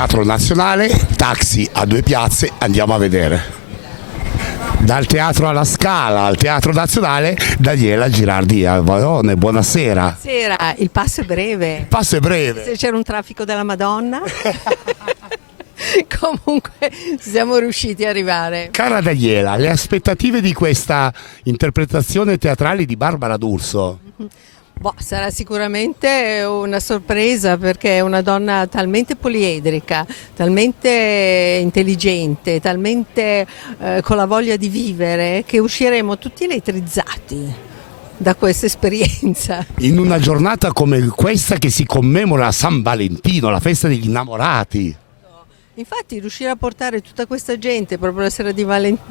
Teatro Nazionale, taxi a due piazze, andiamo a vedere. Dal Teatro alla Scala al Teatro Nazionale, Daniela Girardi Iavarone, buonasera. Buonasera, il passo è breve. Il passo è breve. Se c'era un traffico della Madonna. Comunque siamo riusciti ad arrivare. Cara Daniela, le aspettative di questa interpretazione teatrale di Barbara D'Urso? Sarà sicuramente una sorpresa perché è una donna talmente poliedrica, talmente intelligente, talmente con la voglia di vivere che usciremo tutti elettrizzati da questa esperienza. In una giornata come questa che si commemora San Valentino, la festa degli innamorati. Infatti riuscire a portare tutta questa gente proprio la sera di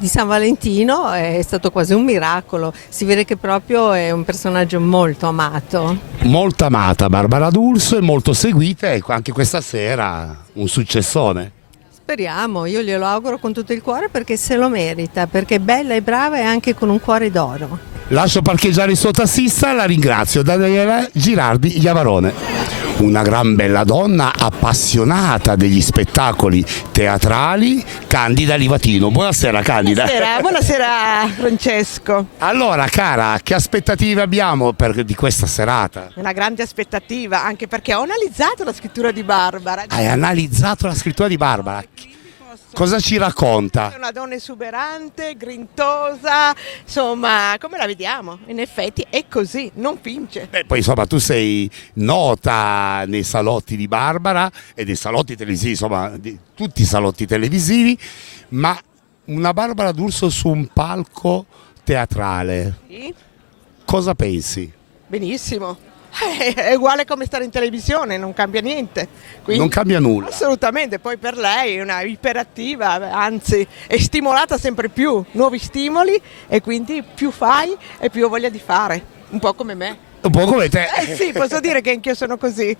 San Valentino è stato quasi un miracolo, si vede che proprio è un personaggio molto amato. Molto amata Barbara D'Urso e molto seguita, ecco anche questa sera un successone. Speriamo, io glielo auguro con tutto il cuore perché se lo merita, perché è bella e brava e anche con un cuore d'oro. Lascio parcheggiare il suo tassista, la ringrazio, Daniela Girardi Iavarone. Una gran bella donna appassionata degli spettacoli teatrali, Candida Livatino. Buonasera Candida. Buonasera Francesco. Allora cara, che aspettative abbiamo di questa serata? Una grande aspettativa, anche perché ho analizzato la scrittura di Barbara. Hai analizzato la scrittura di Barbara? Cosa ci racconta? È una donna esuberante, grintosa, insomma, come la vediamo? In effetti è così, non finge. Poi insomma tu sei nota nei salotti di Barbara e nei salotti televisivi, insomma di tutti i salotti televisivi, ma una Barbara D'Urso su un palco teatrale, Sì? cosa pensi? Benissimo. È uguale come stare in televisione, non cambia niente. Quindi, Non cambia nulla. assolutamente, poi per lei è una iperattiva, anzi è stimolata sempre più, nuovi stimoli e quindi più fai e più ho voglia di fare, un po' come me. Un po' come te. Sì, posso dire che anch'io sono così.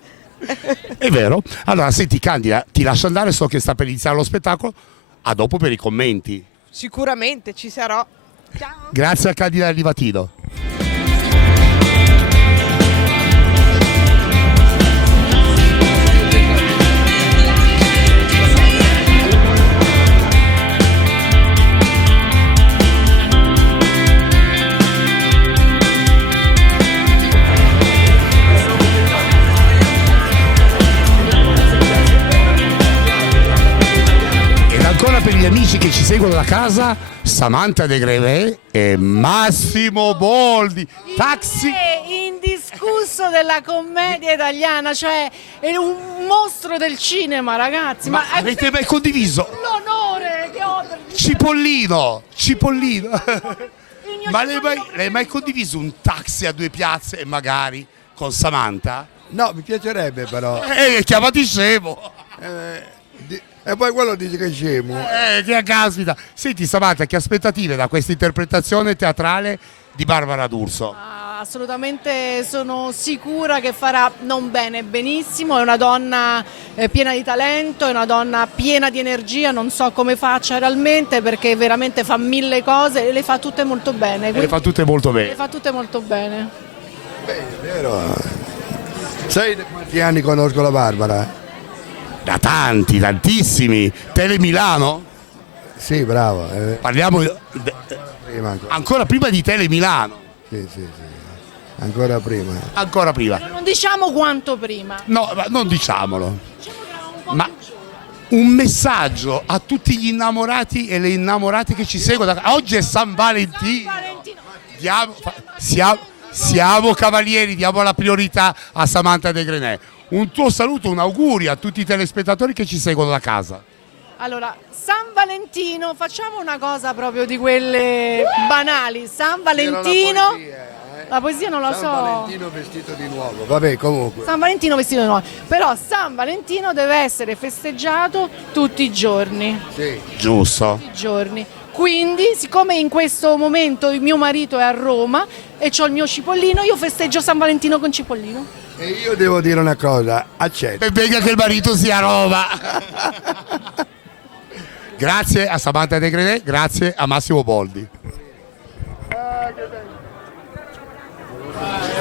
È vero? Allora senti Candida, ti lascio andare, so che sta per iniziare lo spettacolo, a dopo per i commenti. Sicuramente ci sarò. Ciao! Grazie a Candida Livatino. Per gli amici che ci seguono da casa, Samantha De Greve e Massimo Boldi, taxi indiscusso della commedia italiana, cioè è un mostro del cinema, ragazzi. Ma avete mai condiviso? L'onore che ho per Cipollino. il mio Ma Cipollino l'hai mai condiviso un taxi a due piazze e magari con Samantha? No, mi piacerebbe però. Chiamati scemo. E poi quello dice che è scemo. Che caspita. Senti Samantha, che aspettative da questa interpretazione teatrale di Barbara D'Urso? Assolutamente sono sicura che farà non bene, benissimo, è una donna piena di talento, è una donna piena di energia, non so come faccia realmente perché veramente fa mille cose e le fa tutte molto bene. Le fa tutte molto bene. Le fa tutte molto bene. Beh, è vero. Sai da quanti anni conosco la Barbara? Da tanti, tantissimi. Tele Milano? Sì, bravo. Parliamo Prima ancora prima di Tele Milano. Sì. Ancora prima. Ancora prima. Non diciamo quanto prima. No, ma non diciamolo. Diciamo che era un po' Ma più giù. un messaggio a tutti gli innamorati e le innamorate che ci seguono. Oggi è San Valentino. Siamo cavalieri, diamo la priorità a Samantha De Grenè. Un tuo saluto, un augurio a tutti i telespettatori che ci seguono da casa. Allora, San Valentino, facciamo una cosa proprio di quelle banali. San Valentino, la poesia non la so. San Valentino vestito di nuovo. Vabbè, comunque. San Valentino vestito di nuovo. Però San Valentino deve essere festeggiato tutti i giorni. Sì. Giusto. Tutti i giorni. Quindi, siccome in questo momento mio marito è a Roma e ho il mio cipollino, io festeggio San Valentino con cipollino. E io devo dire una cosa, accetto. E venga che il marito sia a Roma. Grazie a Samantha De Grenè, grazie a Massimo Boldi.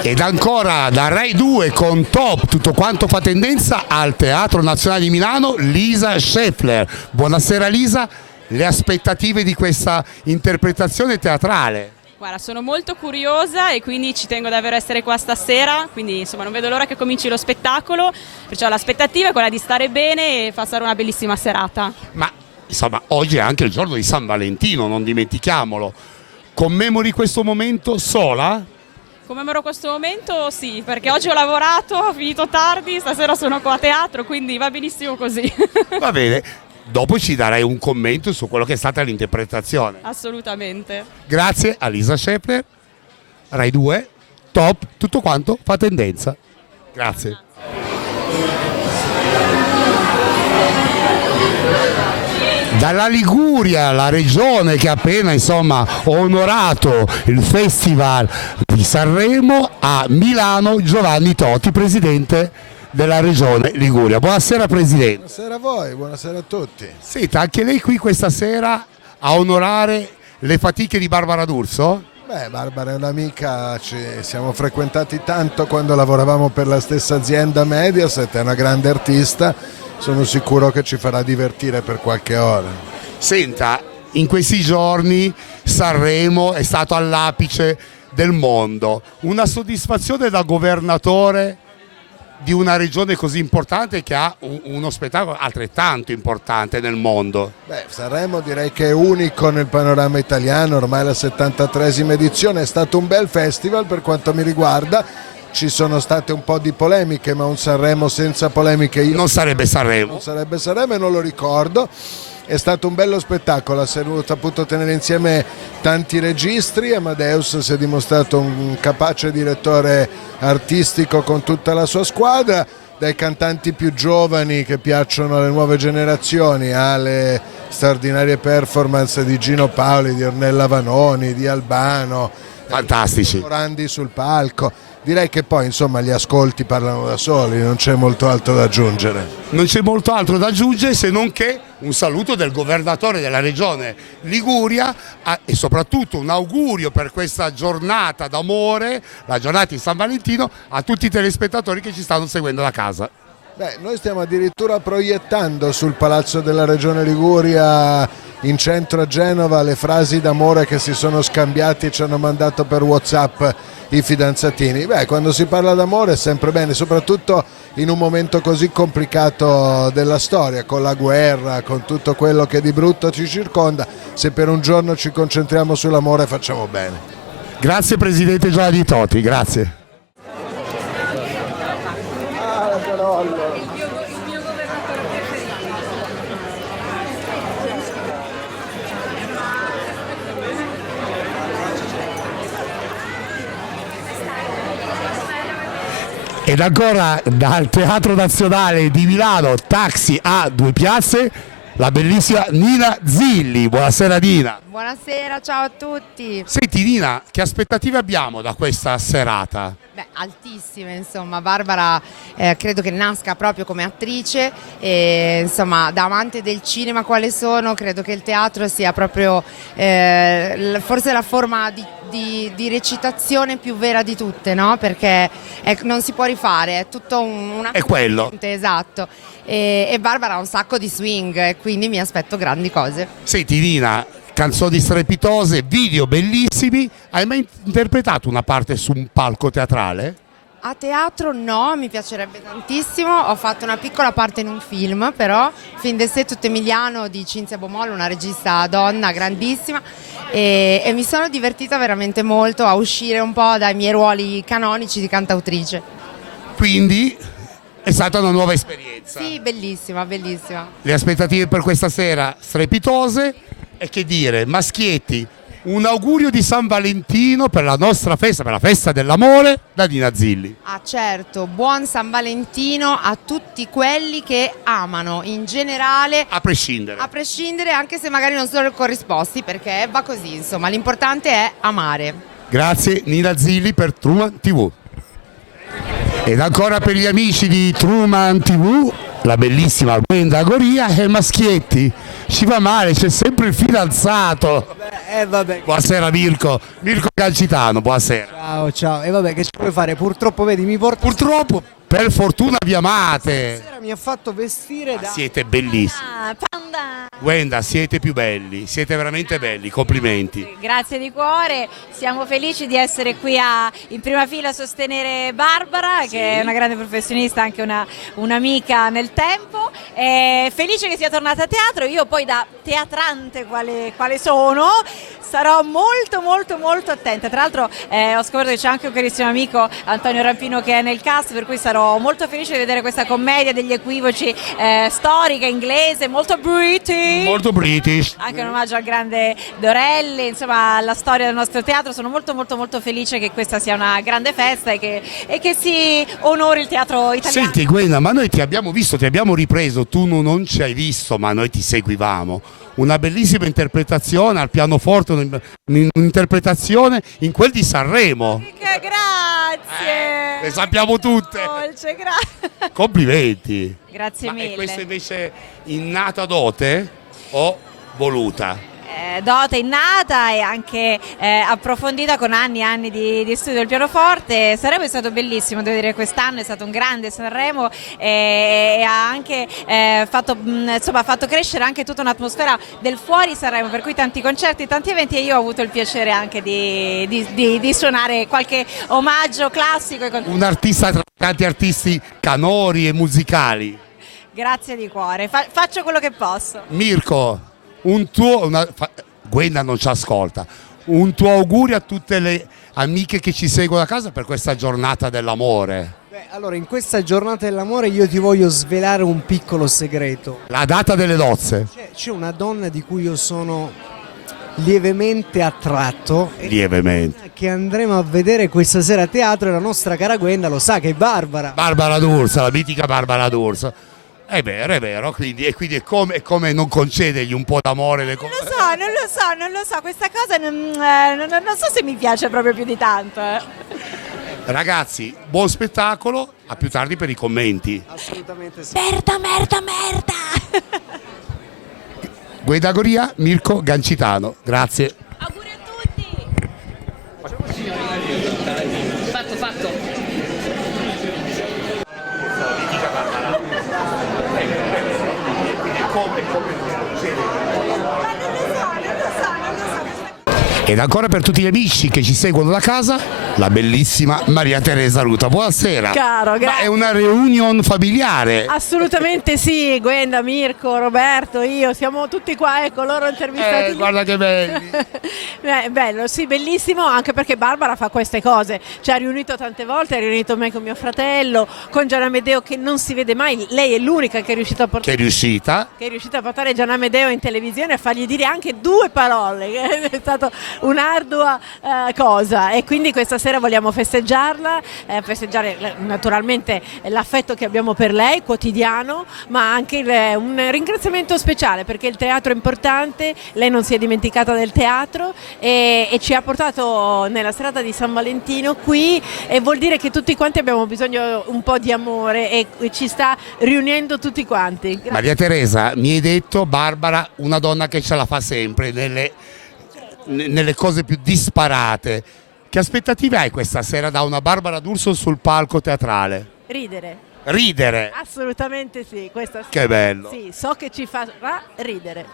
Ed ancora da Rai 2 con Top, tutto quanto fa tendenza, al Teatro Nazionale di Milano, Lisa Scheffler. Buonasera Lisa, le aspettative di questa interpretazione teatrale? Guarda, sono molto curiosa e quindi ci tengo davvero a essere qua stasera, quindi insomma non vedo l'ora che cominci lo spettacolo, perciò l'aspettativa è quella di stare bene e far stare una bellissima serata. Ma insomma oggi è anche il giorno di San Valentino, non dimentichiamolo. Commemori questo momento sola? Commemoro questo momento? Sì, perché oggi ho lavorato, ho finito tardi, stasera sono qua a teatro, quindi va benissimo così. Va bene, dopo ci darai un commento su quello che è stata l'interpretazione. Assolutamente. Grazie a Lisa Scheffler, Rai 2, Top, tutto quanto fa tendenza. Grazie. Dalla Liguria, la regione che ha appena insomma onorato il Festival di Sanremo, a Milano Giovanni Toti, presidente della regione Liguria. Buonasera presidente. Buonasera a voi, buonasera a tutti. Senta, anche lei qui questa sera a onorare le fatiche di Barbara D'Urso? Beh, Barbara è un'amica, ci siamo frequentati tanto quando lavoravamo per la stessa azienda Mediaset, è una grande artista, sono sicuro che ci farà divertire per qualche ora. Senta, in questi giorni Sanremo è stato all'apice del mondo, una soddisfazione da governatore di una regione così importante che ha uno spettacolo altrettanto importante nel mondo. Beh, Sanremo direi che è unico nel panorama italiano, ormai la 73esima edizione, è stato un bel festival per quanto mi riguarda, ci sono state un po' di polemiche, ma un Sanremo senza polemiche Non sarebbe Sanremo. non sarebbe Sanremo e non lo ricordo. È stato un bello spettacolo, ha saputo tenere insieme tanti registri, Amadeus si è dimostrato un capace direttore artistico con tutta la sua squadra, dai cantanti più giovani che piacciono alle nuove generazioni alle straordinarie performance di Gino Paoli, di Ornella Vanoni, di Albano, Fantastici. Morandi sul palco. Direi che poi insomma gli ascolti parlano da soli, non c'è molto altro da aggiungere. Non c'è molto altro da aggiungere se non che un saluto del governatore della regione Liguria e soprattutto un augurio per questa giornata d'amore, la giornata di San Valentino, a tutti i telespettatori che ci stanno seguendo da casa. Beh, noi stiamo addirittura proiettando sul Palazzo della Regione Liguria in centro a Genova le frasi d'amore che si sono scambiati e ci hanno mandato per WhatsApp i fidanzatini. Beh, quando si parla d'amore è sempre bene, soprattutto in un momento così complicato della storia, con la guerra, con tutto quello che di brutto ci circonda. Se per un giorno ci concentriamo sull'amore facciamo bene. Grazie presidente Giovanni Toti, grazie. Ed ancora dal Teatro Nazionale di Milano, taxi a due piazze, la bellissima Nina Zilli. Buonasera Nina. Buonasera, ciao a tutti. Senti Nina, che aspettative abbiamo da questa serata? Beh, altissime, insomma, Barbara credo che nasca proprio come attrice e insomma da amante del cinema quale sono, credo che il teatro sia proprio forse la forma di recitazione più vera di tutte, no? Perché non si può rifare, è tutto una... È quello. Esatto, e Barbara ha un sacco di swing e quindi mi aspetto grandi cose. Senti Nina, canzoni strepitose, video bellissimi, hai mai interpretato una parte su un palco teatrale? A teatro no, mi piacerebbe tantissimo, ho fatto una piccola parte in un film però, Fin d'essè tutto Emiliano di Cinzia Bomolo, una regista donna grandissima e mi sono divertita veramente molto a uscire un po' dai miei ruoli canonici di cantautrice. Quindi è stata una nuova esperienza. Sì, bellissima, bellissima. Le aspettative per questa sera strepitose e che dire, Maschietti, un augurio di San Valentino per la nostra festa, per la festa dell'amore, da Nina Zilli. Ah certo, buon San Valentino a tutti quelli che amano in generale, A prescindere. anche se magari non sono corrisposti, perché va così, insomma, l'importante è amare. Grazie Nina Zilli per Truman TV. Ed ancora per gli amici di Truman TV, la bellissima Gwenda Goria e Maschietti. Ci va male, c'è sempre il fidanzato. Vabbè. Buonasera Mirko Calcitano, buonasera. Ciao, Ciao, ciao. E vabbè, che ci puoi fare? Purtroppo, vedi, mi porta... Purtroppo, per fortuna vi amate. Stasera mi ha fatto vestire Ma da... siete bellissimi. Panda! Gwenda, siete più belli, siete veramente belli, complimenti. Grazie di cuore, siamo felici di essere qui in prima fila a sostenere Barbara, che è una grande professionista, anche un'amica nel tempo. Felice che sia tornata a teatro, io poi da teatrante quale sono sarò molto attenta. Tra l'altro ho scoperto che c'è anche un carissimo amico, Antonio Rampino, che è nel cast, per cui sarò molto felice di vedere questa commedia degli equivoci storica, inglese, molto british. Molto british. Anche un omaggio al grande Dorelli, insomma alla storia del nostro teatro. Sono molto felice che questa sia una grande festa e che si onori il teatro italiano. Senti Gwenda, ma noi ti abbiamo visto, ti abbiamo ripreso, tu non ci hai visto, ma noi ti seguivamo. Una bellissima interpretazione al pianoforte, un'interpretazione in quel di Sanremo. Grazie! Le sappiamo tutte. Dolce, grazie. Complimenti. Grazie mille. E questa invece innata dote o voluta? Dote innata e anche approfondita con anni e anni di studio del pianoforte. Sanremo è stato bellissimo, devo dire, quest'anno è stato un grande Sanremo e ha anche fatto crescere anche tutta un'atmosfera del fuori Sanremo, per cui tanti concerti, tanti eventi, e io ho avuto il piacere anche di suonare qualche omaggio classico. Un artista tra tanti artisti canori e musicali. Grazie di cuore, faccio quello che posso. Mirko, Gwenda non ci ascolta, un tuo augurio a tutte le amiche che ci seguono a casa per questa giornata dell'amore. Beh, allora, in questa giornata dell'amore io ti voglio svelare un piccolo segreto. La data delle nozze. C'è una donna di cui io sono lievemente attratto. Lievemente. Che andremo a vedere questa sera a teatro, e la nostra cara Gwenda lo sa, che è Barbara. Barbara D'Urso, la mitica Barbara D'Urso. È vero, quindi è come non concedergli un po' d'amore. Non lo so, questa cosa non so se mi piace proprio più di tanto. Ragazzi, buon spettacolo, a più tardi per i commenti. Assolutamente sì. Merda! Gwenda Goria, Mirko Gancitano, grazie. Auguri a tutti! Fatto. Ed ancora per tutti gli amici che ci seguono da casa, la bellissima Maria Teresa Ruta. Buonasera. Caro, Ma è una reunion familiare. Assolutamente sì, Gwenda, Mirko, Roberto, io, siamo tutti qua, ecco, loro intervistati. Guarda che belli. Bello, sì, bellissimo, anche perché Barbara fa queste cose, ci ha riunito tante volte, ha riunito me con mio fratello, con Gian Amedeo, che non si vede mai, lei è l'unica che è riuscita a portare, Che è riuscita a portare Gian Amedeo in televisione e a fargli dire anche 2 parole, che è stata un'ardua cosa, e quindi questa sera vogliamo festeggiarla, festeggiare naturalmente l'affetto che abbiamo per lei, quotidiano, ma anche un ringraziamento speciale, perché il teatro è importante, lei non si è dimenticata del teatro e ci ha portato nella serata di San Valentino qui, e vuol dire che tutti quanti abbiamo bisogno un po' di amore e ci sta riunendo tutti quanti. Grazie. Maria Teresa, mi hai detto, Barbara, una donna che ce la fa sempre nelle cose più disparate. Che aspettative hai questa sera da una Barbara D'Urso sul palco teatrale? Ridere? Assolutamente sì, questa Che bello. Sì, so che ci farà ridere.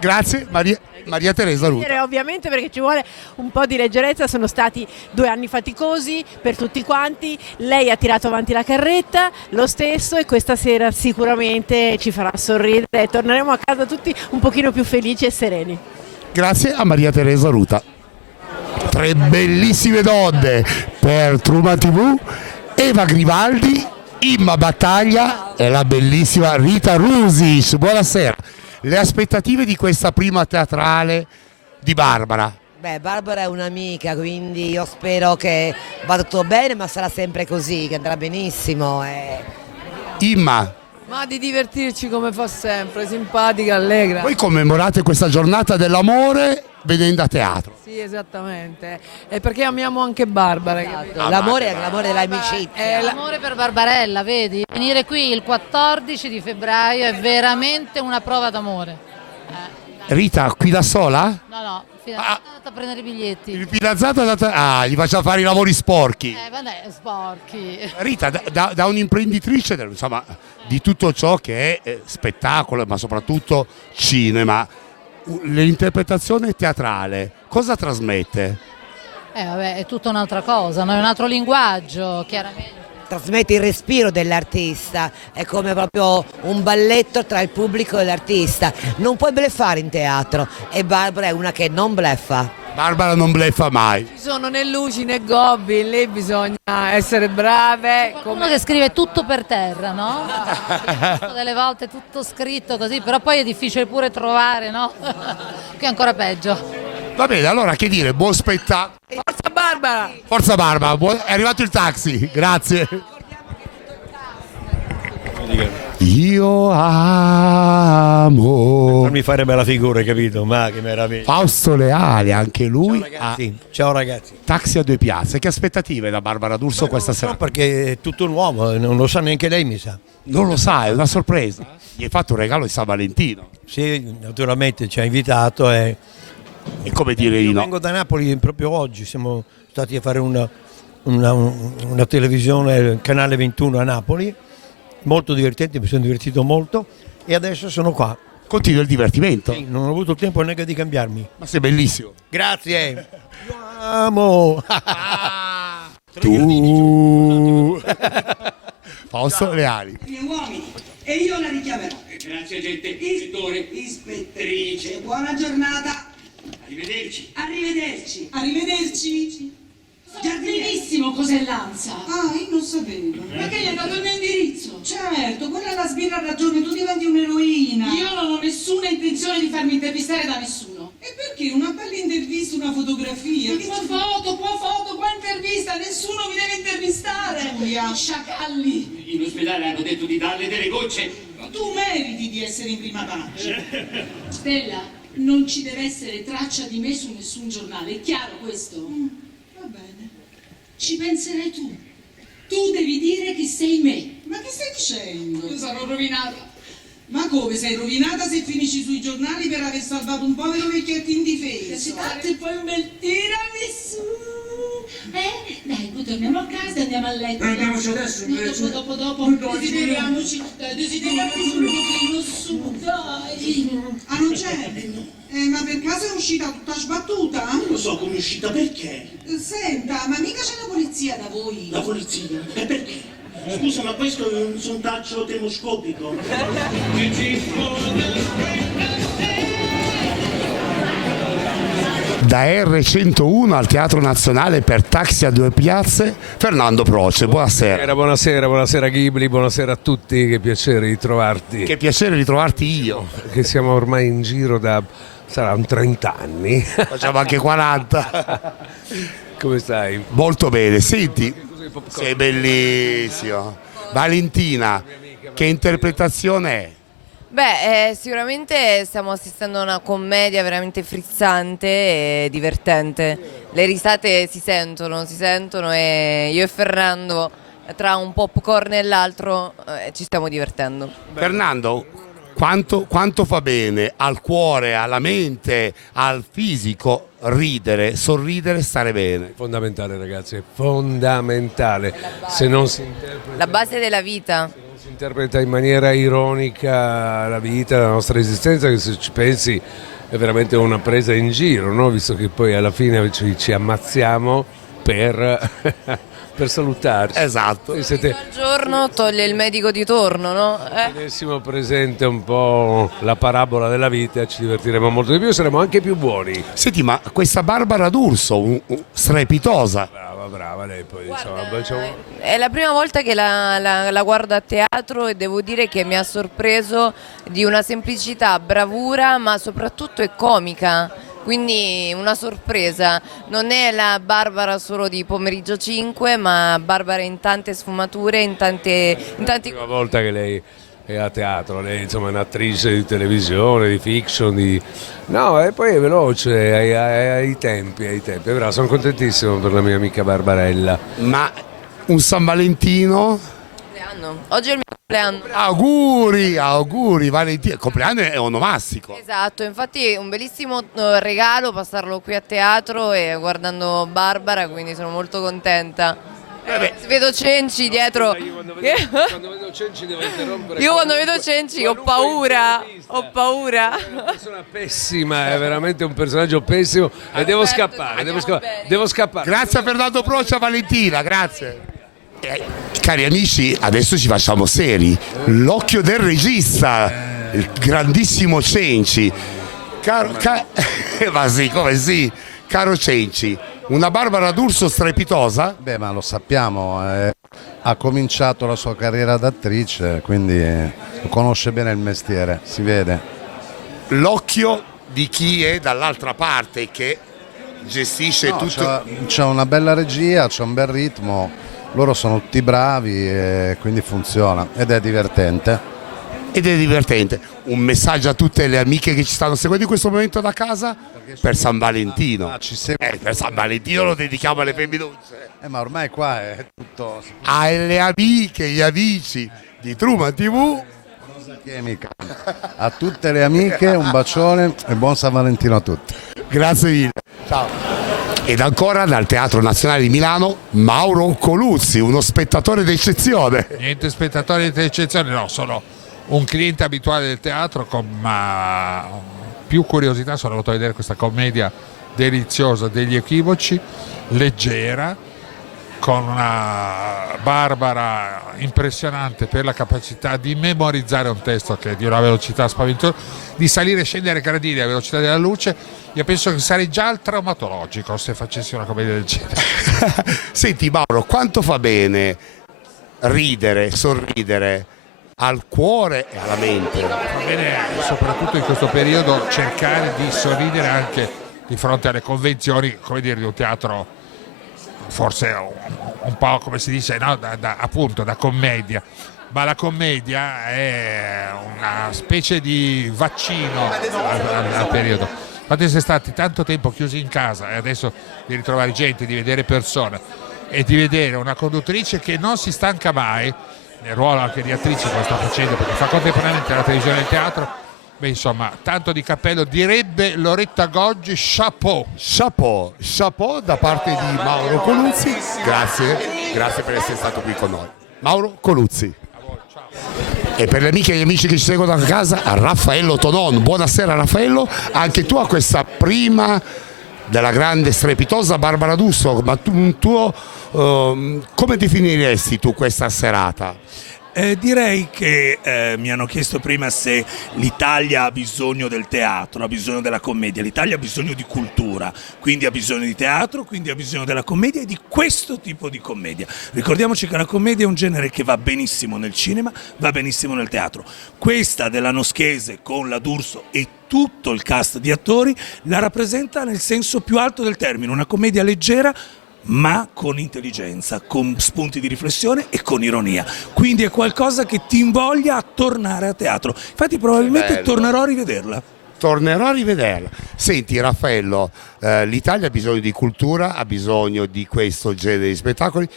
Grazie Maria Teresa Ruta. Ovviamente, perché ci vuole un po' di leggerezza, sono stati 2 anni faticosi per tutti quanti, lei ha tirato avanti la carretta, lo stesso, e questa sera sicuramente ci farà sorridere e torneremo a casa tutti un pochino più felici e sereni. Grazie a Maria Teresa Ruta. 3 bellissime donne per Truma TV, Eva Grimaldi, Imma Battaglia e la bellissima Rita Rusis. Buonasera. Le aspettative di questa prima teatrale di Barbara? Beh, Barbara è un'amica, quindi io spero che vada tutto bene, ma sarà sempre così, che andrà benissimo. Imma, Ma di divertirci come fa sempre, simpatica, allegra. voi commemorate questa giornata dell'amore venendo a teatro. Sì, esattamente. E perché amiamo anche Barbara. Esatto. L'amore è l'amore dell'amicizia. È l'amore per Barbarella, vedi? Venire qui il 14 di febbraio è veramente una prova d'amore. Rita, qui da sola? No, fidanzato è andato a prendere i biglietti. Il fidanzato è andato... Ah, gli facciamo fare i lavori sporchi. Vabbè, sporchi. Rita, da un'imprenditrice, insomma, di tutto ciò che è spettacolo, ma soprattutto cinema, l'interpretazione teatrale, cosa trasmette? Vabbè, è tutta un'altra cosa, no? È un altro linguaggio, chiaramente. Trasmette il respiro dell'artista, è come proprio un balletto tra il pubblico e l'artista. Non puoi bluffare in teatro e Barbara è una che non bleffa. Barbara non bleffa mai. Ci sono né luci né gobbi, lì bisogna essere brave. Uno che scrive tutto per terra, no? Delle volte tutto scritto così, però poi è difficile pure trovare, no? Che è ancora peggio. Va bene, allora che dire, buon spettacolo. Forza Barbara! Forza Barbara, è arrivato il taxi, grazie. Io amo. Fammi fare bella figura, capito? Ma che meraviglia. Fausto Leali, anche lui. Ciao ragazzi. Taxi a due piazze. Che aspettative da Barbara D'Urso questa sera? No, perché è tutto nuovo, non lo sa neanche lei, mi sa. Non lo sa, è una sorpresa. Gli hai fatto un regalo di San Valentino. Sì, naturalmente ci ha invitato e come dire io no. vengo da Napoli proprio oggi, siamo stati a fare una televisione, canale 21 a Napoli, molto divertente, mi sono divertito molto e adesso sono qua. Continua il divertimento. Sì, non ho avuto tempo neanche di cambiarmi. Ma sei bellissimo. Grazie. Io amo. Tu. Fausto Leali. I miei uomini e io la richiamerò. Grazie gente, ispettore. Ispettrice, buona giornata. Arrivederci. Arrivederci. Arrivederci. Benissimo cos'è l'ANSA. Ah, io non sapevo. Perché gli hai dato il mio indirizzo? Certo, quella è la sbirra ha ragione, tu diventi un'eroina. Io non ho nessuna intenzione di farmi intervistare da nessuno. E perché? Una bella intervista, una fotografia. Qua foto, qua intervista, nessuno mi deve intervistare. Giulia. Sciacalli. In ospedale hanno detto di darle delle gocce. Ma tu meriti di essere in prima pagina. Stella, non ci deve essere traccia di me su nessun giornale, è chiaro questo? Va bene. Ci penserai tu. Tu devi dire che sei me. Ma che stai dicendo? Io sarò rovinata. Ma come sei rovinata se finisci sui giornali per aver salvato un povero vecchietto indifeso? E poi un bel tiramisù. Dai, poi torniamo a casa e andiamo a letto. Andiamoci adesso invece? Dopo. Desideriamoci un pochino su, dai. Ah, non c'è? Ma per caso è uscita tutta sbattuta? Non lo so come è uscita, perché? Senta, ma mica c'è la polizia da voi? La polizia? E perché? Scusa, ma questo è un sondaggio demoscopico. Da R101 al Teatro Nazionale per Taxi a due piazze, Fernando Proce, buonasera. Buonasera Ghibli, buonasera a tutti, che piacere di trovarti. Che piacere di trovarti io. Che siamo ormai in giro da, saranno 30 anni. Facciamo anche 40. Come stai? Molto bene, senti, sei bellissimo. Valentina, che interpretazione è? Beh, sicuramente stiamo assistendo a una commedia veramente frizzante e divertente. Le risate si sentono e io e Fernando tra un popcorn e l'altro ci stiamo divertendo. Fernando, quanto fa bene al cuore, alla mente, al fisico ridere, sorridere, stare bene? Fondamentale ragazzi, è fondamentale. Se non si interpreta... La base della vita. Si interpreta in maniera ironica la vita, la nostra esistenza, che se ci pensi è veramente una presa in giro, no? Visto che poi alla fine ci ammazziamo per salutarci. Esatto. Il giorno toglie il medico di torno, no? Tenessimo presente un po' la parabola della vita, ci divertiremo molto di più e saremo anche più buoni. Senti, ma questa Barbara D'Urso, strepitosa. Brava, lei poi Guarda, diciamo... È la prima volta che la guardo a teatro e devo dire che mi ha sorpreso di una semplicità, bravura, ma soprattutto è comica. Quindi una sorpresa, non è la Barbara solo di Pomeriggio 5, ma Barbara in tante sfumature, in tanti... È la prima volta che lei è a teatro, lei insomma è un'attrice di televisione, di fiction, no, e poi è veloce, ai tempi, però sono contentissimo per la mia amica Barbarella. Ma un San Valentino? Oggi è il mio compleanno. Auguri Valentina, il compleanno è onomastico. Esatto, infatti è un bellissimo regalo passarlo qui a teatro e guardando Barbara, quindi sono molto contenta. Vedo Cenci dietro. Quando vedo Cenci devo interrompere. Io quando vedo Cenci ho paura. È una persona pessima, è veramente un personaggio pessimo e devo scappare. Grazie a Fernando Proccia, Valentina, grazie. Cari amici, adesso ci facciamo seri. L'occhio del regista, il grandissimo Cenci. Ma sì, come sì, caro Cenci. Una Barbara D'Urso strepitosa? Beh, ma lo sappiamo, ha cominciato la sua carriera d'attrice, quindi conosce bene il mestiere, si vede. L'occhio di chi è dall'altra parte, che gestisce tutto. C'è una bella regia, c'è un bel ritmo, loro sono tutti bravi e quindi funziona ed è divertente. Un messaggio a tutte le amiche che ci stanno seguendo in questo momento da casa per San Valentino. Per San Valentino lo dedichiamo alle femminucce. Ma ormai qua è tutto. Alle amiche, gli amici di Truman TV. Chimica. A tutte le amiche un bacione e buon San Valentino a tutti. Grazie mille. Ciao. Ed ancora dal Teatro Nazionale di Milano, Mauro Coluzzi, uno spettatore d'eccezione. Niente spettatore d'eccezione, no, sono un cliente abituale del teatro con più curiosità. Sono venuto a vedere questa commedia deliziosa degli equivoci, leggera, con una Barbara impressionante per la capacità di memorizzare un testo che è di una velocità spaventosa, di salire e scendere gradini a velocità della luce. Io penso che sarei già al traumatologico se facessi una commedia del genere. Senti Mauro, quanto fa bene ridere, sorridere al cuore e alla mente. Va bene, soprattutto in questo periodo, cercare di sorridere anche di fronte alle convenzioni, come dire, di un teatro forse un po' come si dice, no? Appunto da commedia, ma la commedia è una specie di vaccino al periodo. Infatti siete stati tanto tempo chiusi in casa e adesso di ritrovare gente, di vedere persone e di vedere una conduttrice che non si stanca mai, nel ruolo anche di attrice che lo sta facendo perché fa contemporaneamente la televisione e il teatro. Beh, insomma, tanto di cappello, direbbe Loretta Goggi, chapeau da parte di Mauro Coluzzi. Grazie per essere stato qui con noi. Mauro Coluzzi. E per le amiche e gli amici che ci seguono da casa, a Raffaello Tonon. Buonasera Raffaello, anche tu a questa prima della grande strepitosa Barbara D'Urso, ma come definiresti tu questa serata? Direi che mi hanno chiesto prima se l'Italia ha bisogno del teatro, ha bisogno della commedia. L'Italia ha bisogno di cultura, quindi ha bisogno di teatro, quindi ha bisogno della commedia e di questo tipo di commedia. Ricordiamoci che la commedia è un genere che va benissimo nel cinema, va benissimo nel teatro. Questa della Noschese con la D'Urso e tutto il cast di attori la rappresenta nel senso più alto del termine, una commedia leggera ma con intelligenza, con spunti di riflessione e con ironia. Quindi è qualcosa che ti invoglia a tornare a teatro. Infatti probabilmente tornerò a rivederla. Senti Raffaello, l'Italia ha bisogno di cultura, ha bisogno di questo genere di spettacoli.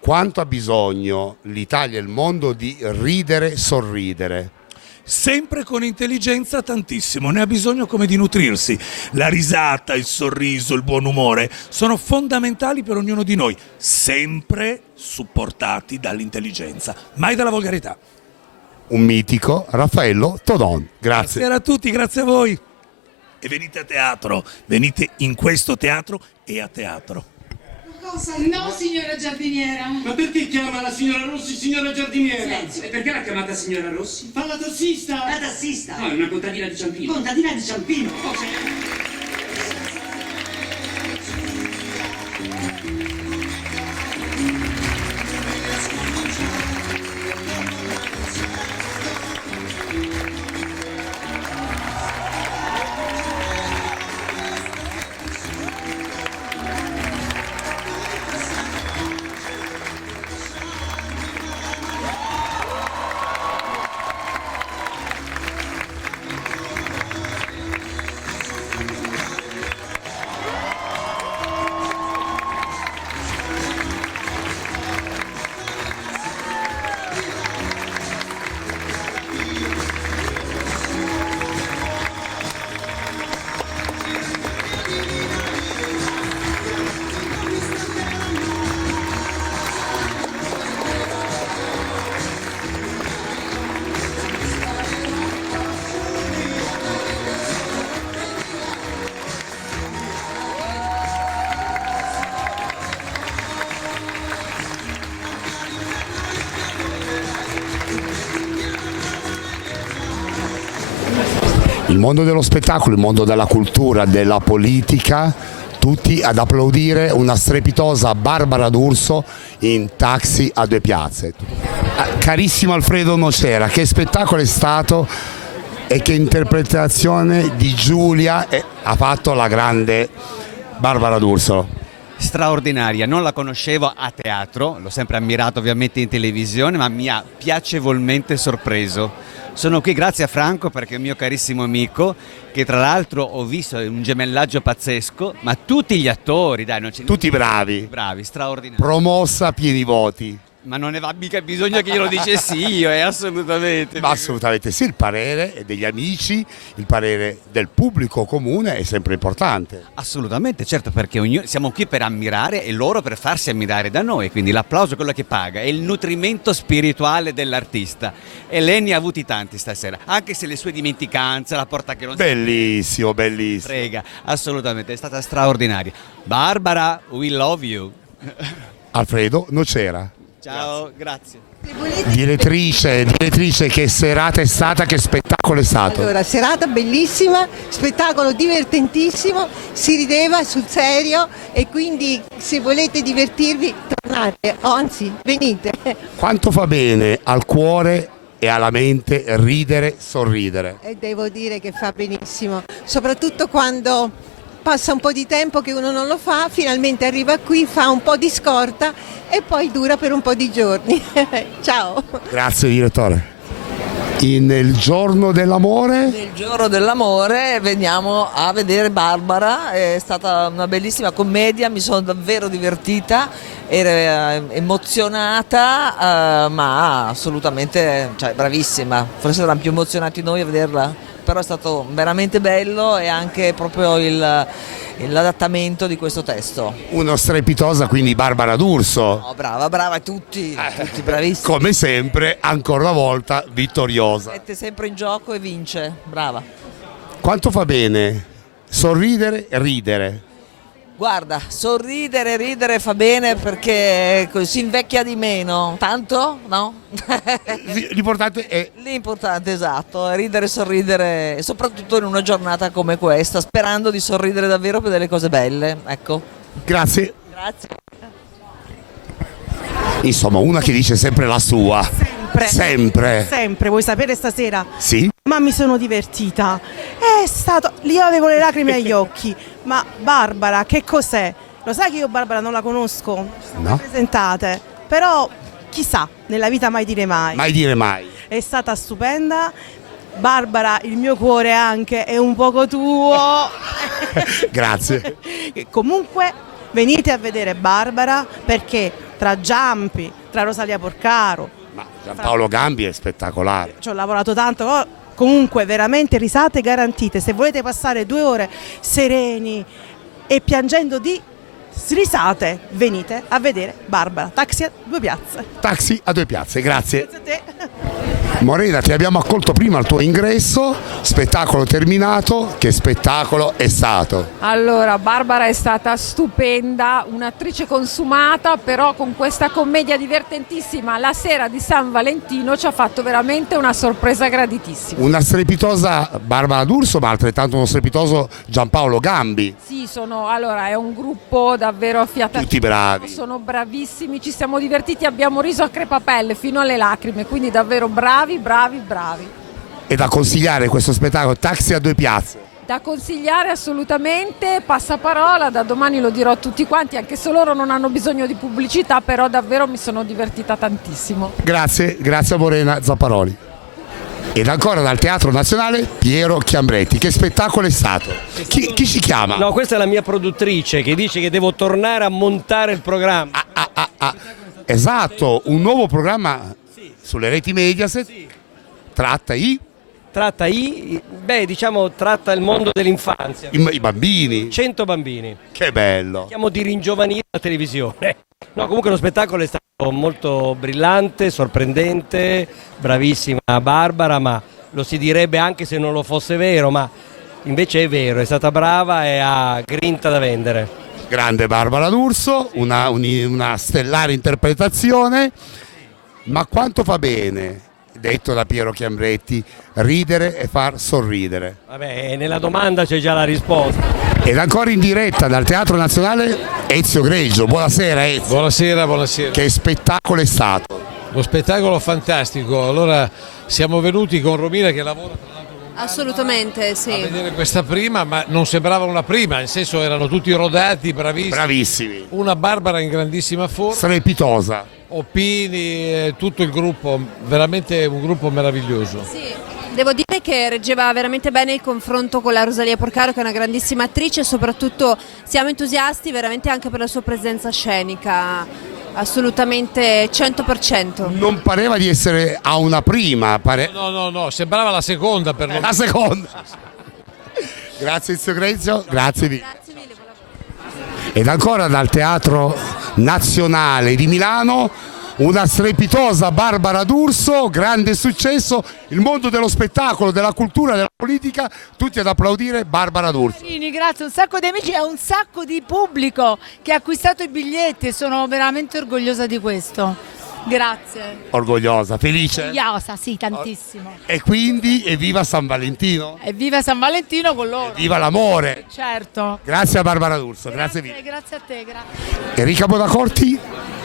Quanto ha bisogno l'Italia e il mondo di ridere, sorridere? Sempre con intelligenza tantissimo, ne ha bisogno come di nutrirsi. La risata, il sorriso, il buon umore sono fondamentali per ognuno di noi, sempre supportati dall'intelligenza, mai dalla volgarità. Un mitico Raffaello Tonon, grazie. Buonasera a tutti, grazie a voi. E venite a teatro, venite in questo teatro e a teatro. Cosa? No, signora giardiniera. Ma perché chiama la signora Rossi signora giardiniera? Silenzio. E perché l'ha chiamata signora Rossi? Fa la tassista! La tassista? No, è una contadina di Ciampino. Contadina di Ciampino? Il mondo dello spettacolo, il mondo della cultura, della politica, tutti ad applaudire una strepitosa Barbara D'Urso in Taxi a due piazze. Carissimo Alfredo Nocera, che spettacolo è stato e che interpretazione di Giulia ha fatto la grande Barbara D'Urso? Straordinaria, non la conoscevo a teatro, l'ho sempre ammirato ovviamente in televisione, ma mi ha piacevolmente sorpreso. Sono qui grazie a Franco perché è un mio carissimo amico, che tra l'altro ho visto un gemellaggio pazzesco, ma tutti gli attori, dai, non c'è tutti bravi, straordinari. Promossa a pieni voti. Ma non ne va mica bisogno che glielo dicessi io, assolutamente. Ma assolutamente sì, il parere degli amici, il parere del pubblico comune è sempre importante. Assolutamente, certo, perché siamo qui per ammirare e loro per farsi ammirare da noi, quindi l'applauso è quello che paga, è il nutrimento spirituale dell'artista e lei ne ha avuti tanti stasera, anche se le sue dimenticanze, la porta che non bellissimo, bellissimo. Frega, assolutamente, è stata straordinaria. Barbara, we love you. Alfredo Nocera. Ciao, grazie. Direttrice, che serata è stata, che spettacolo è stato? Allora, serata bellissima, spettacolo divertentissimo, si rideva sul serio e quindi se volete divertirvi tornate, anzi venite. Quanto fa bene al cuore e alla mente ridere, sorridere? E devo dire che fa benissimo, soprattutto quando passa un po' di tempo che uno non lo fa, finalmente arriva qui, fa un po' di scorta e poi dura per un po' di giorni. Ciao! Grazie direttore. Nel giorno dell'amore? Nel giorno dell'amore veniamo a vedere Barbara, è stata una bellissima commedia, mi sono davvero divertita, ero emozionata, ma assolutamente bravissima, forse eravamo più emozionati noi a vederla. Però è stato veramente bello e anche proprio l'adattamento di questo testo. Uno strepitosa quindi Barbara D'Urso. No, brava, tutti bravissimi. Come sempre, ancora una volta vittoriosa. Mette sempre in gioco e vince, brava. Quanto fa bene sorridere e ridere? Guarda, sorridere e ridere fa bene perché si invecchia di meno. Tanto? No? L'importante è... L'importante, esatto, è ridere e sorridere, soprattutto in una giornata come questa, sperando di sorridere davvero per delle cose belle, ecco. Grazie. Grazie. Insomma, una che dice sempre la sua. Sempre. Sempre, vuoi sapere stasera? Sì. Ma mi sono divertita. È stato. Io avevo le lacrime agli occhi. Ma Barbara, che cos'è? Lo sai che io Barbara non la conosco? No. Presentate. Però chissà, nella vita mai dire mai. Mai dire mai. È stata stupenda. Barbara, il mio cuore anche è un poco tuo. Grazie. Comunque venite a vedere Barbara perché tra Giampi, tra Rosalia Porcaro, ma Giampaolo Gambi è spettacolare. Ci ho lavorato tanto, comunque veramente risate garantite. Se volete passare 2 ore sereni e piangendo di risate, venite a vedere Barbara. Taxi a due piazze. Taxi a due piazze, grazie. Grazie a te. Morena, ti abbiamo accolto prima al tuo ingresso, spettacolo terminato, che spettacolo è stato? Allora, Barbara è stata stupenda, un'attrice consumata, però con questa commedia divertentissima la sera di San Valentino ci ha fatto veramente una sorpresa graditissima. Una strepitosa Barbara D'Urso, ma altrettanto uno strepitoso Giampaolo Gambi. Sì, allora è un gruppo davvero affiatato. Tutti bravi. Sono bravissimi, ci siamo divertiti, abbiamo riso a crepapelle fino alle lacrime, quindi davvero bravi. È da consigliare questo spettacolo, Taxi a due piazze? Da consigliare assolutamente, passaparola, da domani lo dirò a tutti quanti, anche se loro non hanno bisogno di pubblicità, però davvero mi sono divertita tantissimo. Grazie a Morena Zapparoli. Ed ancora dal Teatro Nazionale Piero Chiambretti, che spettacolo è stato? Chi si chiama? No, questa è la mia produttrice che dice che devo tornare a montare il programma. Esatto, un nuovo programma sulle reti Mediaset. Tratta il mondo dell'infanzia. I bambini. 100 bambini. Che bello. Cerchiamo di ringiovanire la televisione. No, comunque lo spettacolo è stato molto brillante, sorprendente, bravissima Barbara, ma lo si direbbe anche se non lo fosse vero, ma invece è vero, è stata brava e ha grinta da vendere. Grande Barbara D'Urso, una stellare interpretazione, ma quanto fa bene detto da Piero Chiambretti, ridere e far sorridere. Vabbè, nella domanda c'è già la risposta. Ed ancora in diretta dal Teatro Nazionale Ezio Greggio. Buonasera Ezio. Buonasera, buonasera. Che spettacolo è stato? Lo spettacolo fantastico. Allora siamo venuti con Romina che lavora tra l'altro con Assolutamente, sì. a vedere questa prima, ma non sembrava una prima, nel senso erano tutti rodati, bravissimi. Bravissimi. Una Barbara in grandissima forma. Strepitosa. Oppini, tutto il gruppo, veramente un gruppo meraviglioso. Sì, devo dire che reggeva veramente bene il confronto con la Rosalia Porcaro, che è una grandissima attrice, e soprattutto siamo entusiasti veramente anche per la sua presenza scenica, assolutamente 100%. Non pareva di essere a una prima. No, sembrava la seconda per La seconda. Grazie Ezio Greggio, grazie mille. Ed ancora dal Teatro Nazionale di Milano, una strepitosa Barbara D'Urso, grande successo, il mondo dello spettacolo, della cultura, della politica, tutti ad applaudire Barbara D'Urso. Grazie, un sacco di amici e un sacco di pubblico che ha acquistato i biglietti e sono veramente orgogliosa di questo. Grazie. Orgogliosa, felice? Orgogliosa, sì, tantissimo. E quindi evviva San Valentino, Evviva San Valentino con loro. viva l'amore. Certo. Grazie a Barbara D'Urso, grazie mille. Grazie a te, grazie. Enrica Bonacorti,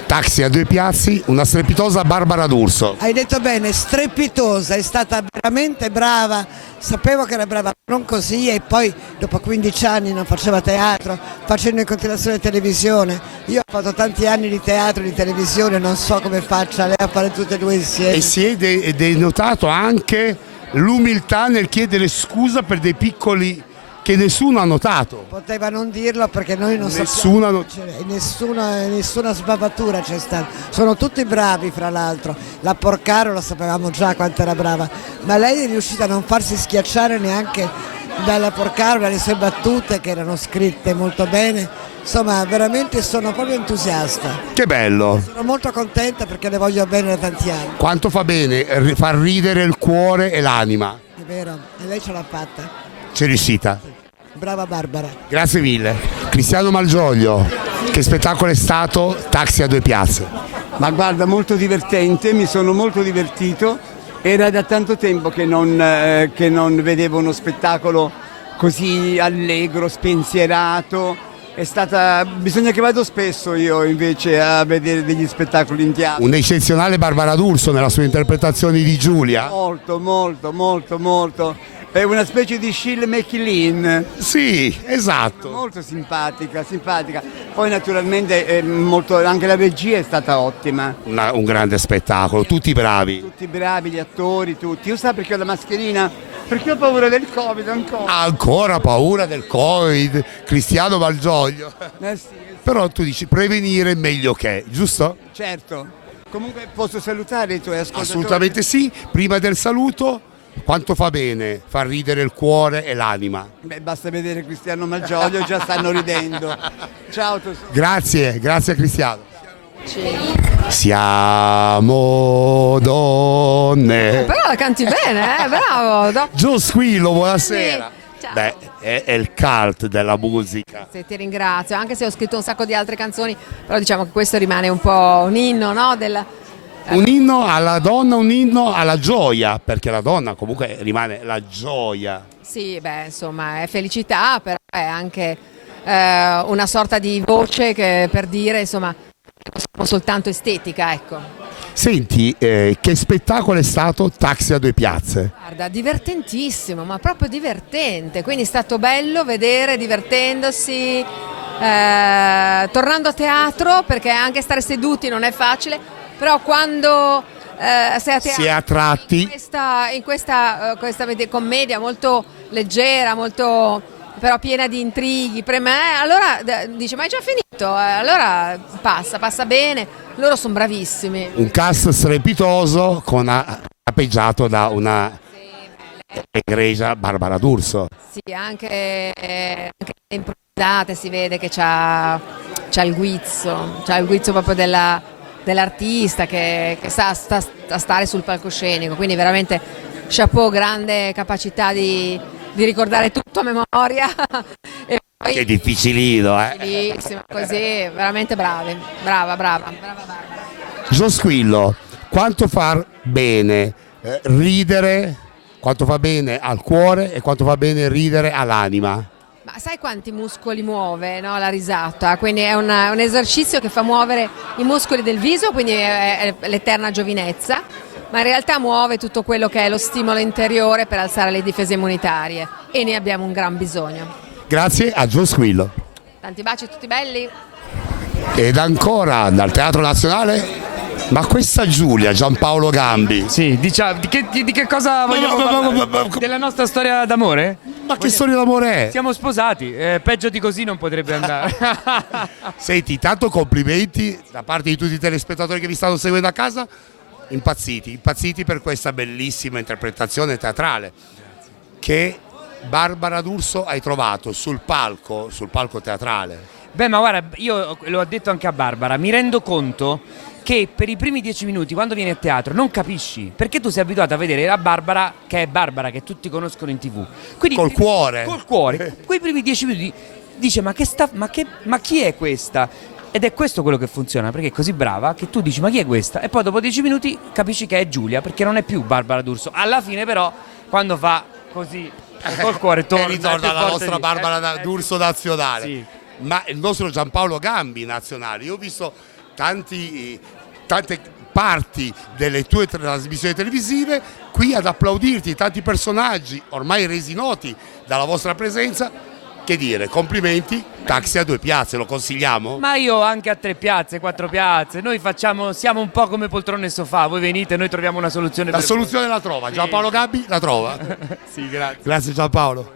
Taxi a due piazzi, una strepitosa Barbara D'Urso. Hai detto bene, strepitosa, è stata veramente brava, sapevo che era brava, non così, e poi dopo 15 anni non faceva teatro, facendo in continuazione televisione. Io ho fatto tanti anni di teatro e di televisione, non so come faccia lei a fare tutte e due insieme. E si è denotato anche l'umiltà nel chiedere scusa per dei piccoli che nessuno ha notato. Poteva non dirlo perché noi non Nessuna sappiamo, nessuna sbavatura c'è stata. Sono tutti bravi fra l'altro, la Porcaro lo sapevamo già quanto era brava, ma lei è riuscita a non farsi schiacciare neanche dalla Porcaro, dalle sue battute che erano scritte molto bene. Insomma, veramente sono proprio entusiasta. Che bello! Sono molto contenta perché le voglio bene da tanti anni. Quanto fa bene far ridere il cuore e l'anima. È vero, e lei ce l'ha fatta. C'è riuscita. Brava Barbara. Grazie mille. Cristiano Malgioglio, che spettacolo è stato Taxi a due piazze? Ma guarda, molto divertente, mi sono molto divertito. Era da tanto tempo che non vedevo uno spettacolo così allegro, spensierato. Bisogna che vado spesso io invece a vedere degli spettacoli in teatro. Un'eccezionale Barbara D'Urso nella sua interpretazione di Giulia. Molto. È una specie di Shirley MacLaine. Sì, esatto. Molto simpatica. Poi naturalmente anche la regia è stata ottima. Un grande spettacolo, tutti bravi. Tutti bravi, gli attori, tutti. Io so perché ho la mascherina? Perché ho paura del Covid ancora. Ancora paura del Covid, Cristiano Malgioglio. Sì. Però tu dici prevenire meglio che, giusto? Certo. Comunque posso salutare i tuoi ascoltatori? Assolutamente sì. Prima del saluto, quanto fa bene far ridere il cuore e l'anima. Beh, basta vedere Cristiano Malgioglio, già stanno ridendo. Ciao tesoro. Grazie a Cristiano. Siamo donne. Però la canti bene, bravo. Gio Squillo, buonasera. Sì. Ciao. Beh, è il cult della musica. Sì, ti ringrazio, anche se ho scritto un sacco di altre canzoni, però diciamo che questo rimane un po' un inno, no? Un inno alla donna, un inno alla gioia, perché la donna comunque rimane la gioia. Sì, beh, insomma, è felicità, però è anche una sorta di voce che per dire, insomma, non soltanto estetica, ecco. Senti, che spettacolo è stato Taxi a due piazze? Guarda, divertentissimo, ma proprio divertente, quindi è stato bello vedere, divertendosi, tornando a teatro, perché anche stare seduti non è facile, però quando sei a teatro, si è attratti in questa commedia molto leggera, molto però piena di intrighi, allora dice ma è già finito, allora passa bene, loro sono bravissimi. Un cast strepitoso capeggiato da una egregia Barbara D'Urso. Sì, anche improvvisate si vede che c'ha il guizzo proprio dell'artista che sa stare sul palcoscenico, quindi veramente chapeau, grande capacità di ricordare tutto a memoria. E poi, che è difficilino, bellissimo, così, veramente brava. Gio Squillo, quanto far bene ridere, quanto fa bene al cuore e quanto fa bene ridere all'anima. Ma sai quanti muscoli muove, no, la risata? Quindi è un esercizio che fa muovere i muscoli del viso, quindi è l'eterna giovinezza, ma in realtà muove tutto quello che è lo stimolo interiore per alzare le difese immunitarie e ne abbiamo un gran bisogno. Grazie a Gio Squillo. Tanti baci a tutti belli. Ed ancora dal Teatro Nazionale, ma questa Giulia, Giampaolo Gambi. Sì, diciamo, di che cosa vogliamo parlare? Della nostra storia d'amore? Ma che storia d'amore è? Siamo sposati, peggio di così non potrebbe andare. Senti, tanto complimenti da parte di tutti i telespettatori che vi stanno seguendo a casa, impazziti per questa bellissima interpretazione teatrale che Barbara D'Urso hai trovato sul palco teatrale. Beh, ma guarda, io l'ho detto anche a Barbara, mi rendo conto che per i primi 10 minuti quando vieni a teatro non capisci, perché tu sei abituato a vedere la Barbara che tutti conoscono in TV. Quindi Col cuore. Quei primi 10 minuti dice ma chi è questa? Ed è questo quello che funziona, perché è così brava che tu dici ma chi è questa? E poi dopo 10 minuti capisci che è Giulia, perché non è più Barbara D'Urso. Alla fine però quando fa cose col cuore torna. E ritorna la nostra Barbara D'Urso nazionale. Sì. Ma il nostro Giampaolo Gambi nazionale. Io ho visto tante parti delle tue trasmissioni televisive qui ad applaudirti, tanti personaggi ormai resi noti dalla vostra presenza. Che dire, complimenti, Taxi a 2 piazze, lo consigliamo? Ma io anche a 3 piazze, 4 piazze, noi siamo un po' come poltrone e sofà, voi venite, noi troviamo una soluzione. La soluzione la trova, sì. Giampaolo Gambi la trova. Sì, grazie. Grazie Giampaolo.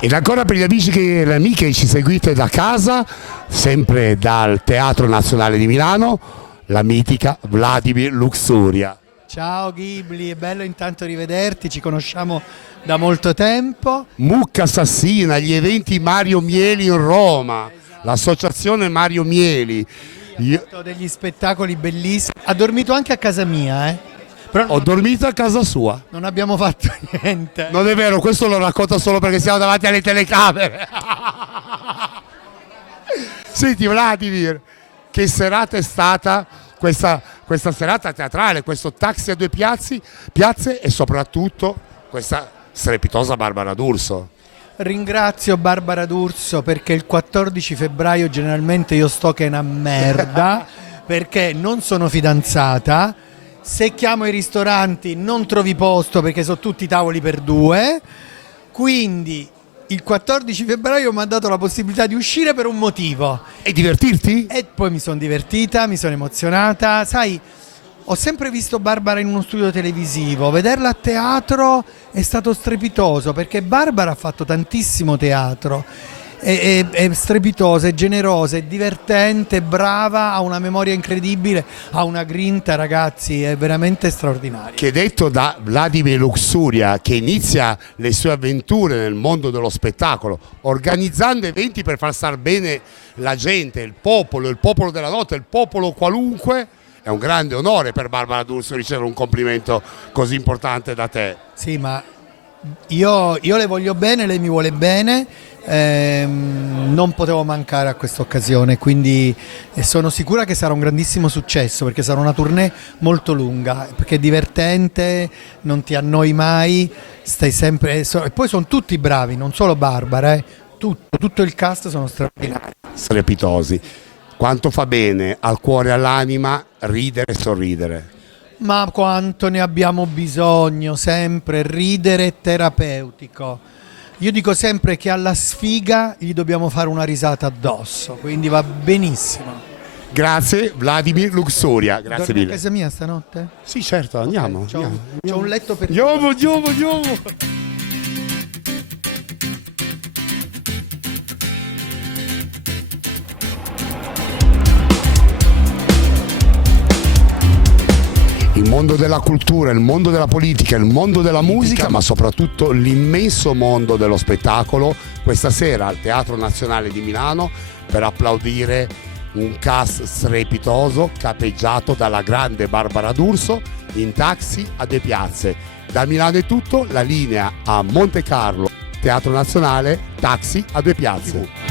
Ed ancora per gli amici e le amiche che ci seguite da casa, sempre dal Teatro Nazionale di Milano, la mitica Vladimir Luxuria. Ciao Ghibli, è bello intanto rivederti, ci conosciamo da molto tempo. Mucca Assassina, gli eventi Mario Mieli in Roma, l'associazione Mario Mieli. Ho degli spettacoli bellissimi, ha dormito anche a casa mia, Però Ho dormito a casa sua. Non abbiamo fatto niente. Non è vero, questo lo racconta solo perché siamo davanti alle telecamere. Senti Vladimir, che serata è stata questa serata teatrale, questo Taxi a 2 piazze e soprattutto questa strepitosa Barbara D'Urso. Ringrazio Barbara D'Urso perché il 14 febbraio generalmente io sto che è una merda perché non sono fidanzata, se chiamo i ristoranti non trovi posto perché sono tutti tavoli per 2, quindi il 14 febbraio mi ha dato la possibilità di uscire per un motivo. E divertirti? E poi mi sono divertita, mi sono emozionata, sai, ho sempre visto Barbara in uno studio televisivo, vederla a teatro è stato strepitoso perché Barbara ha fatto tantissimo teatro, è strepitosa, è generosa, è divertente, è brava, ha una memoria incredibile, ha una grinta, ragazzi, è veramente straordinaria. Che detto da Vladimir Luxuria, che inizia le sue avventure nel mondo dello spettacolo, organizzando eventi per far star bene la gente, il popolo della notte, il popolo qualunque. È un grande onore per Barbara D'Urso ricevere un complimento così importante da te. Sì, ma io le voglio bene, lei mi vuole bene, non potevo mancare a questa occasione, quindi sono sicura che sarà un grandissimo successo perché sarà una tournée molto lunga, perché è divertente, non ti annoi mai, stai sempre... E poi sono tutti bravi, non solo Barbara, tutto il cast sono straordinari. Strepitosi. Quanto fa bene al cuore e all'anima ridere e sorridere. Ma quanto ne abbiamo bisogno, sempre, ridere è terapeutico. Io dico sempre che alla sfiga gli dobbiamo fare una risata addosso, quindi va benissimo. Grazie Vladimir Luxuria, grazie Dormi mille. a casa mia stanotte? Sì, certo, andiamo. Okay, c'ho un letto per... Andiamo. Il mondo della cultura, il mondo della politica, il mondo della musica, ma soprattutto l'immenso mondo dello spettacolo, questa sera al Teatro Nazionale di Milano per applaudire un cast strepitoso capeggiato dalla grande Barbara D'Urso in Taxi a 2 piazze. Da Milano è tutto, la linea a Monte Carlo, Teatro Nazionale, Taxi a 2 piazze.